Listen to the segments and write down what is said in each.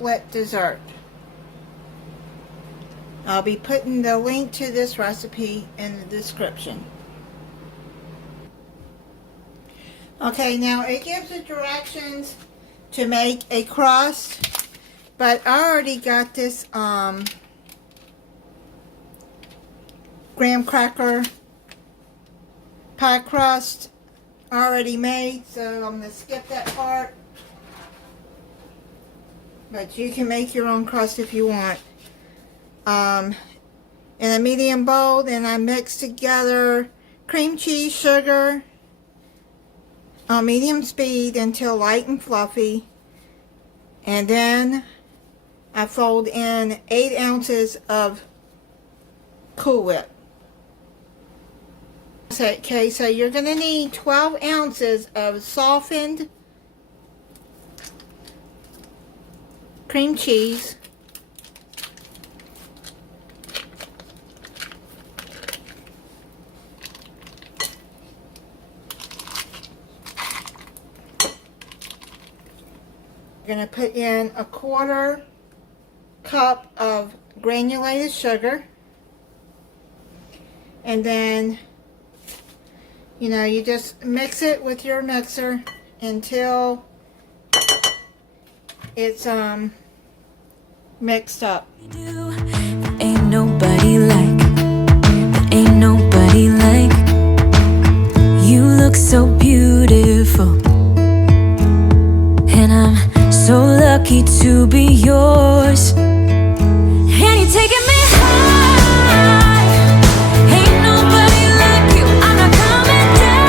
split dessert. I'll be putting the link to this recipe in the description. Okay, now it gives the directions to make a crust, but I already got this graham cracker pie crust already made, so I'm going to skip that part. But you can make your own crust if you want. In a medium bowl, then I mix together cream cheese, sugar on medium speed until light and fluffy. And then I fold in 8 ounces of Cool Whip. Okay, so you're going to need 12 ounces of softened cream cheese, you're going to put in a 1/4 cup of granulated sugar, and then you just mix it with your mixer until it's mixed up. Ain't nobody like you. Look so beautiful, and I'm so lucky to be yours. And you're taking me high. Ain't nobody like you. I'm not coming down.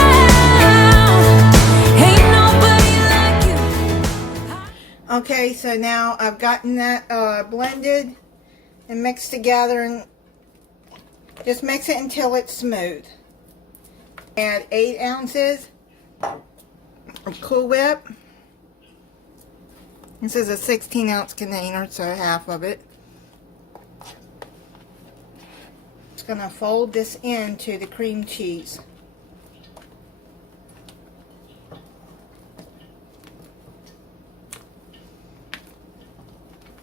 Ain't nobody like you. Okay, so now I've gotten that blended and mixed together, and just mix it until it's smooth. Add 8 ounces of Cool Whip. This is a 16-ounce container, so half of it. Just going to fold this into the cream cheese.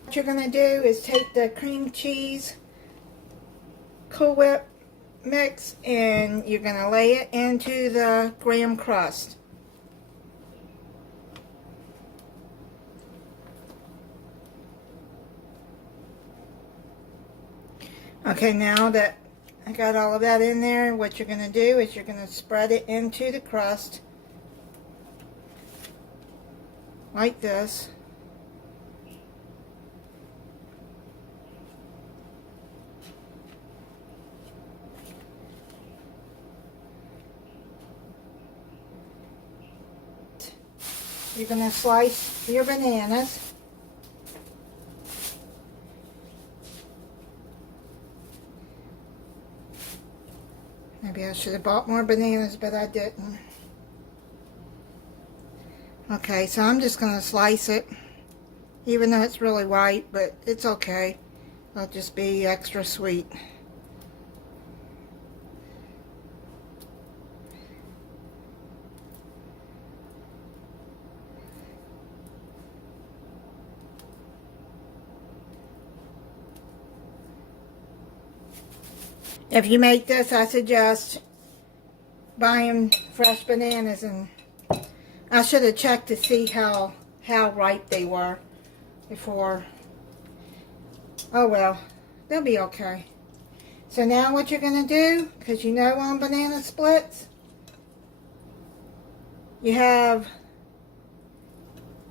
What you're going to do is take the cream cheese Cool Whip mix and you're going to lay it into the graham crust. Okay, now that I got all of that in there, what you're going to do is you're going to spread it into the crust like this. You're going to slice your bananas. Maybe I should have bought more bananas, but I didn't. Okay, so I'm just going to slice it, even though it's really white, but it's okay. It'll just be extra sweet. If you make this, I suggest buying fresh bananas, and I should have checked to see how ripe they were before. Oh well, they'll be okay. So now what you're going to do, because you know on banana splits, you have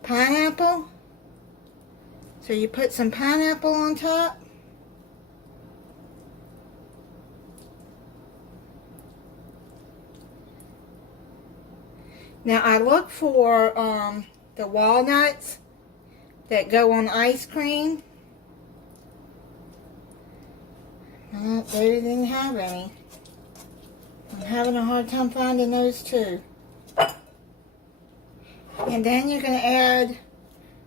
pineapple. So you put some pineapple on top. Now I look for the walnuts that go on ice cream. They didn't have any. I'm having a hard time finding those too. And then you're going to add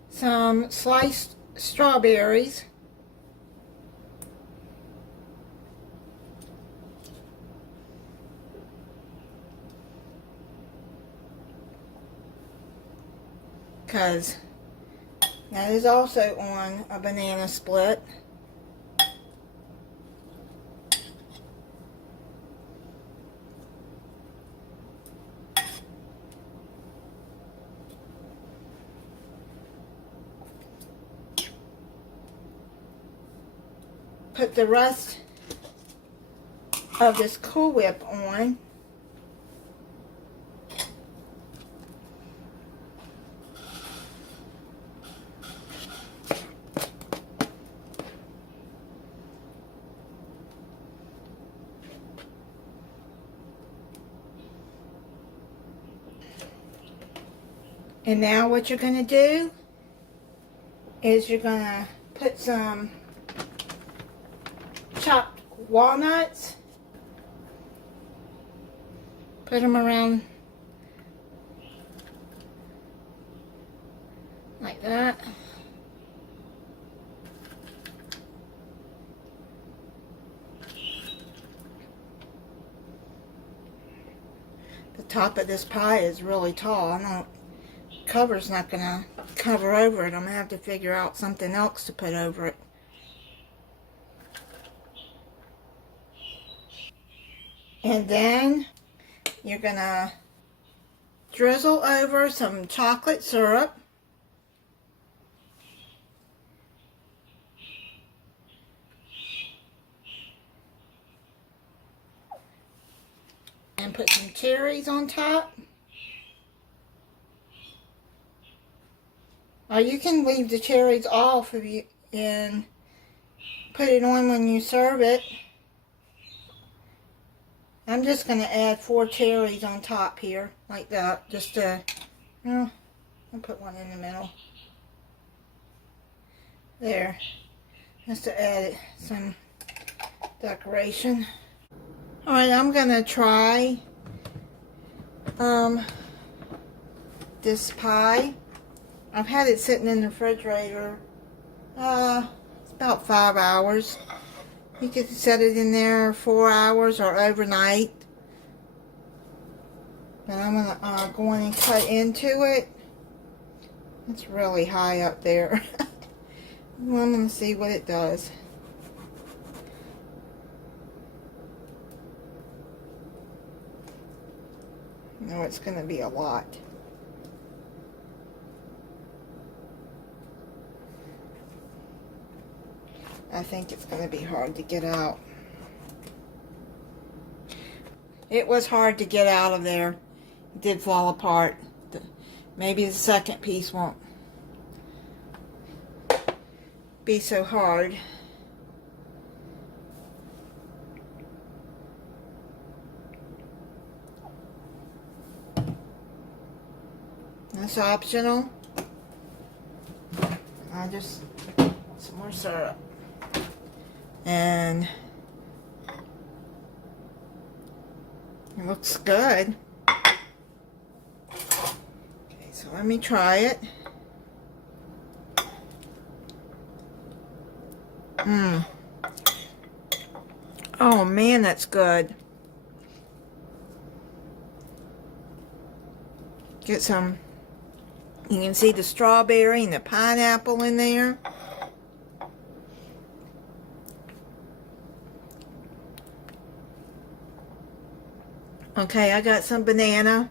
some sliced strawberries. Because That is also on a banana split. Put the rest of this Cool Whip on. And now what you're going to do is you're going to put some chopped walnuts, put them around like that. The top of this pie is really tall. Cover's not gonna cover over it. I'm gonna have to figure out something else to put over it. And then you're gonna drizzle over some chocolate syrup. And put some cherries on top. Or you can leave the cherries off if you and put it on when you serve it. I'm just going to add 4 cherries on top here, like that, just to, I'll put one in the middle. There, just to add some decoration. Alright, I'm going to try this pie. I've had it sitting in the refrigerator, it's about 5 hours. You could set it in there 4 hours or overnight. And I'm going to go in and cut into it. It's really high up there. Well, I'm going to see what it does. No, it's going to be a lot. I think it's going to be hard to get out. It was hard to get out of there. It did fall apart. Maybe the second piece won't be so hard. That's optional. I just want some more syrup. And it looks good. Okay, so let me try it. Oh man, that's good. Get some, you can see the strawberry and the pineapple in there. Okay, I got some banana,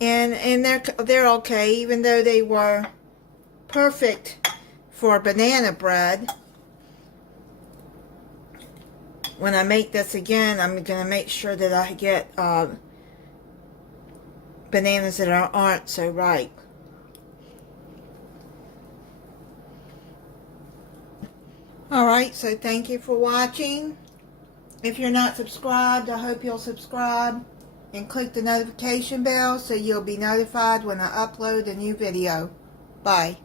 and they're okay, even though they were perfect for banana bread. When I make this again, I'm going to make sure that I get bananas that aren't so ripe. Alright, so thank you for watching. If you're not subscribed, I hope you'll subscribe and click the notification bell so you'll be notified when I upload a new video. Bye.